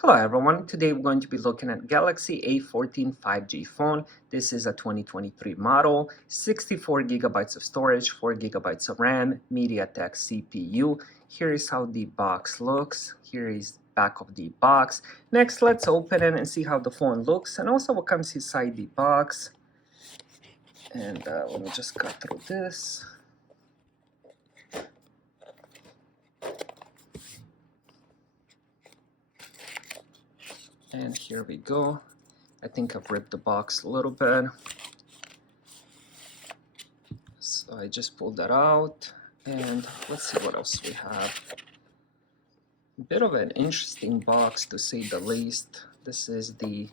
Hello everyone, today we're going to be looking at Galaxy A14 5G phone. This is a 2023 model, 64 gigabytes of storage, 4 gigabytes of RAM, MediaTek CPU. Here is how the box looks. Here is back of the box. Next, let's open it and see how the phone looks and also what comes inside the box. And let me just cut through this. And here we go. I think I've ripped the box a little bit. So I just pulled that out, and let's see what else we have. A bit of an interesting box to say the least. This is the...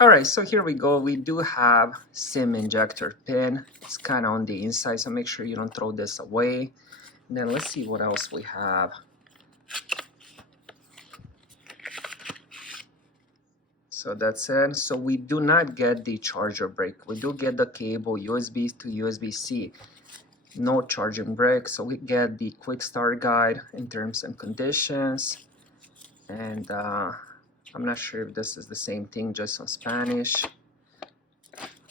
Alright, so here we go. We do have SIM injector pin. It's kind of on the inside, so make sure you don't throw this away. And then let's see what else we have. So that's it. So we do not get the charger brick. We do get the cable USB to USB-C. No charging brick. So we get the quick start guide in terms and conditions. And I'm not sure if this is the same thing, just on Spanish.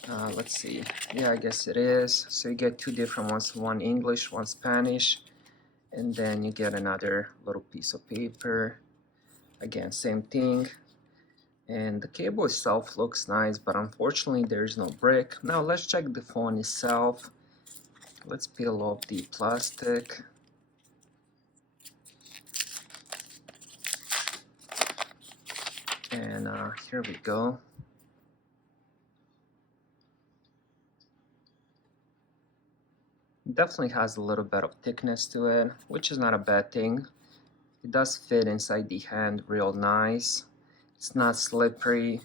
Let's see. Yeah, I guess it is. So you get two different ones, one English, one Spanish. And then you get another little piece of paper. Again, same thing. And the cable itself looks nice, but unfortunately there's no brick. Now let's check the phone itself. Let's peel off the plastic. And here we go. It definitely has a little bit of thickness to it, which is not a bad thing. It does fit inside the hand real nice. It's not slippery.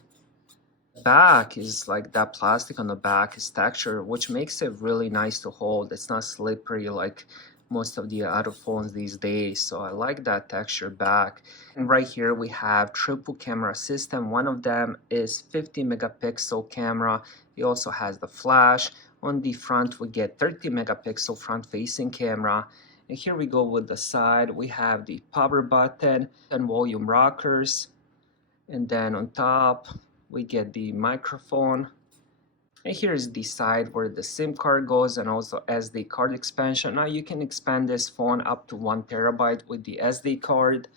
Back is like that plastic on the back is textured, which makes it really nice to hold. It's not slippery like most of the other phones these days, so I like that texture back. And right here we have triple camera system. One of them is 50 megapixel camera. It also has the flash. On the front we get 30 megapixel front facing camera. And here we go with the side. We have the power button and volume rockers. And then on top, we get the microphone. And here's the side where the SIM card goes and also SD card expansion. Now you can expand this phone up to 1 terabyte with the SD card.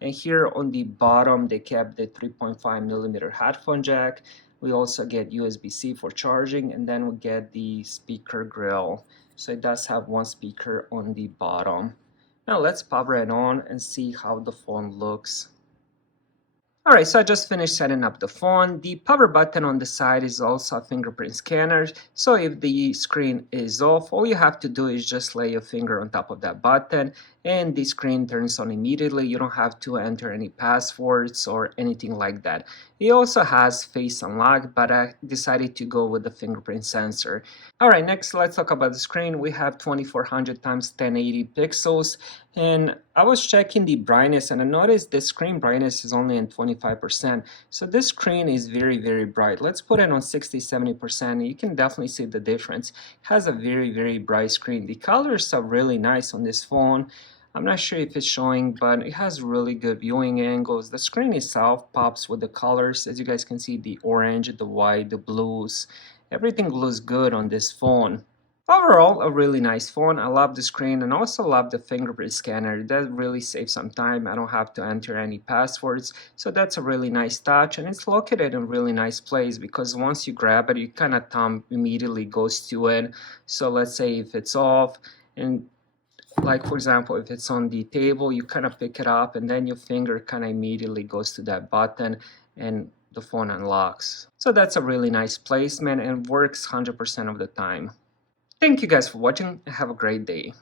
And here on the bottom, they kept the 3.5 millimeter headphone jack. We also get USB-C for charging, and then we get the speaker grill. So it does have one speaker on the bottom. Now let's power it on and see how the phone looks. Alright, so I just finished setting up the phone. The power button on the side is also a fingerprint scanner. So if the screen is off, all you have to do is just lay your finger on top of that button and the screen turns on immediately. You don't have to enter any passwords or anything like that. It also has face unlock, but I decided to go with the fingerprint sensor. Alright, next let's talk about the screen. We have 2400 times 1080 pixels, and I was checking the brightness and I noticed the screen brightness is only in 25%. So this screen is very bright. Let's put it on 60-70%. You can definitely see the difference. It has a very bright screen. The colors are really nice on this phone. I'm not sure if it's showing, but it has really good viewing angles. The screen itself pops with the colors. As you guys can see, the orange, the white, the blues. Everything looks good on this phone. Overall, a really nice phone. I love the screen and also love the fingerprint scanner. That really saves some time. I don't have to enter any passwords. So that's a really nice touch, and it's located in a really nice place because once you grab it, you kind of thumb immediately goes to it. So let's say if it's off, and like for example, if it's on the table, you kind of pick it up and then your finger kind of immediately goes to that button and the phone unlocks. So that's a really nice placement and works 100% of the time. Thank you guys for watching and have a great day.